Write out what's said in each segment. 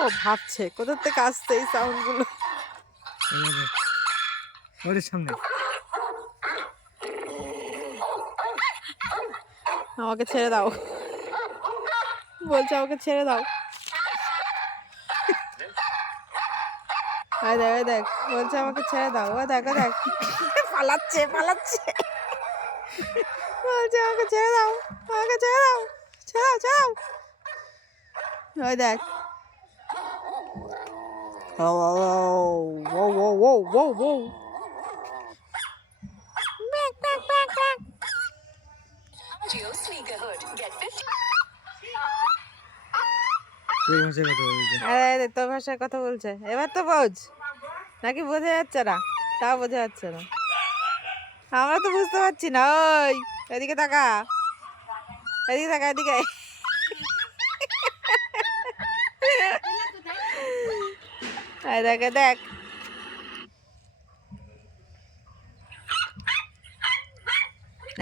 ও ভাবছে কোথা থেকে আসছে এই সাউন্ডগুলো ওর সামনে। আমাকে ছেড়ে দাও। বলছে আমাকে ছেড়ে দাও। ওই দেখ ওই দেখ বলছে আমাকে ছেড়ে দাও। ও দেখ দেখ। পালাচ্ছে পালাচ্ছে। বলছে আমাকে ছেড়ে দাও আমাকে ছেড়ে দাও ছেড়ে দাও ছেড়ে দাও। ওই দেখ Hood. Get 50 তুই ভাষায় কথা বলছে আরে আরে তোর ভাষায় কথা বলছে এবার তো বোঝ নাকি বোঝা যাচ্ছে না তাও বোঝা যাচ্ছে না আমরা তো বুঝতে পারছি না ওই এদিকে তাকা এদিকে তাকা এদিকে দেখ দেখ।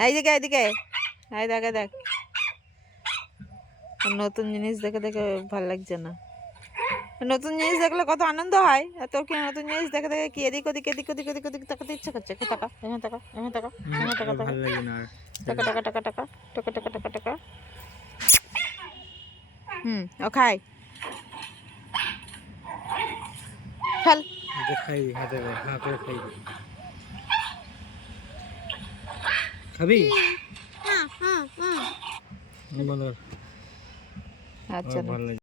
এইদিকে এইদিকে। এই দেখ দেখ। নতুন জিনিস দেখে দেখে ভালো লাগছে না। নতুন জিনিস দেখলে কত আনন্দ হয়। আর তোর কি নতুন জিনিস দেখে দেখে কি এদিক ওদিক এদিক ওদিক এদিক ওদিক তাকাতে ইচ্ছা করছে? কি টাকা এখানে টাকা এখানে টাকা এখানে টাকা টাকা টাকা টাকা টাকা টাকা টাকা টাকা টাকা টাকা হুম ও খাই ফেল খাই হাতে হা করে খাই খাবি হ্যাঁ হ্যাঁ হ্যাঁ আচ্ছা